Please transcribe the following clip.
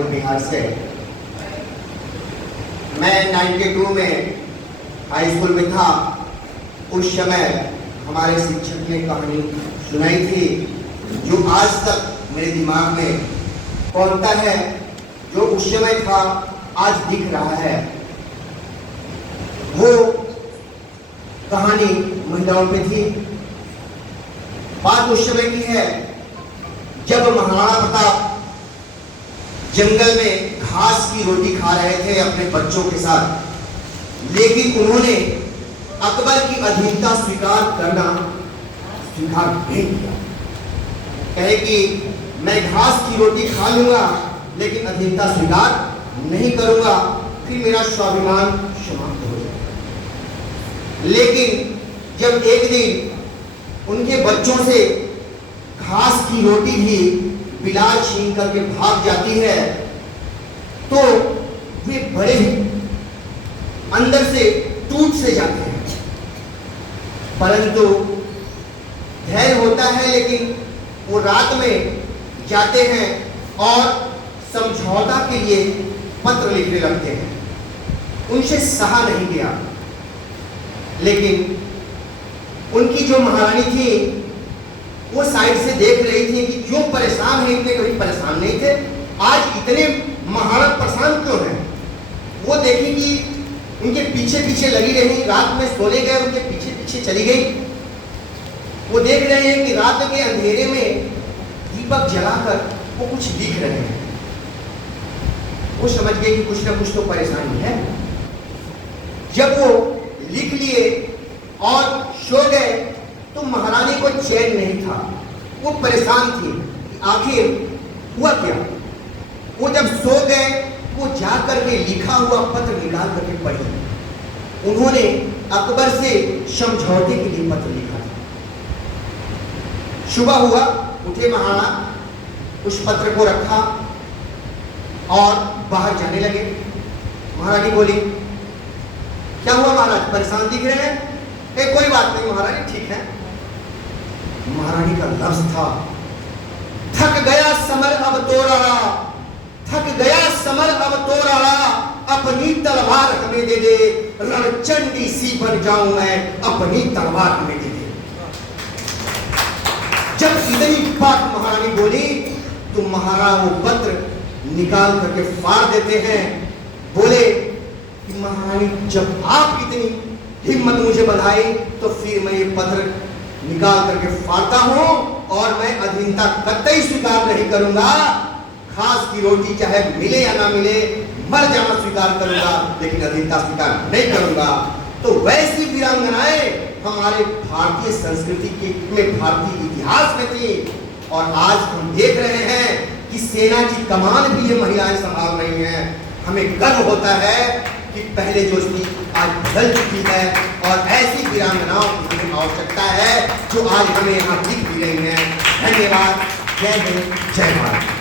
जौनपुर बिहार से। मैं 92 में हाई स्कूल में था। उस समय हमारे शिक्षक ने कहानी सुनाई थी जो आज तक मेरे दिमाग में पहुंचता है। जो उस समय था आज दिख रहा है। वो कहानी महिलाओं पे थी। बात उस समय की है जब महाराणा प्रताप जंगल में घास की रोटी खा रहे थे अपने बच्चों के साथ, लेकिन उन्होंने अकबर की अधीनता स्वीकार नहीं किया। कहे कि मैं घास की रोटी खा लूंगा लेकिन अधीनता स्वीकार नहीं करूंगा, फिर मेरा स्वाभिमान समाप्त हो जाएगा। लेकिन जब एक दिन उनके बच्चों से घास की रोटी भी बिलाल छीन करके भाग जाती है तो वे बड़े अंदर से टूट से जाते हैं। परंतु धैर्य होता है, लेकिन वो रात में जाते हैं और समझौता के लिए पत्र लिखने लगते हैं। उनसे सहा नहीं गया, लेकिन उनकी जो महारानी थी वो साइड से देख रही थी कि क्यों परेशान है, इतने कभी परेशान नहीं थे, आज इतने महाराणा परेशान क्यों हैं। वो देखी कि उनके पीछे पीछे लगी रही, रात में सोने गए उनके पीछे पीछे चली गई। वो देख रहे हैं कि रात के अंधेरे में दीपक जलाकर वो कुछ लिख रहे हैं। वो समझ गए कि कुछ ना कुछ तो परेशानी है। जब वो लिख लिए और सो गए तो महारानी को चैन नहीं था। वो परेशान थी, आखिर हुआ क्या। वो जब सो गए वो जाकर के लिखा हुआ पत्र निकाल करके पढ़ी। उन्होंने अकबर से समझौते के लिए पत्र लिखा था। सुबह हुआ, उठे महाराणा, उस पत्र को रखा और बाहर जाने लगे। महारानी बोली, क्या हुआ महाराज, परेशान दिख रहे हैं? कोई बात नहीं महारानी, ठीक है। महारानी का लफ्ज था, थक गया समर अब तो रहा, थक गया समर अब तो रहा, अपनी तलवार हमें दे दे, रणचंडी सी बन जाऊं मैं, अपनी तलवार हमें दे दे। जब इतनी बात महारानी बोली तो महाराणा वो पत्र निकाल करके फाड़ देते हैं। बोले कि महारानी जब आप इतनी हिम्मत मुझे बधाई तो फिर मैं ये पत्र निकाल करके फाड़ता हूं और मैं अधीनता कतई स्वीकार नहीं करूंगा। घास की रोटी चाहे मिले या ना मिले, मर जाना स्वीकार करूंगा, लेकिन अधीनता स्वीकार नहीं करूंगा। तो वैसी वीरांगनाएं हमारे भारतीय संस्कृति में, भारतीय इतिहास में थी। और आज हम देख रहे हैं कि सेना की कमान भी ये महिलाएं संभाल रही हैं। हमें गर्व होता है कि पहले जो स्थिति आज बदल चुकी है और ऐसी वीरांगनाओं की हमें आवश्यकता है जो आज हमें यहाँ दिख भी रही हैं। धन्यवाद। जय हिंद, जय भारत।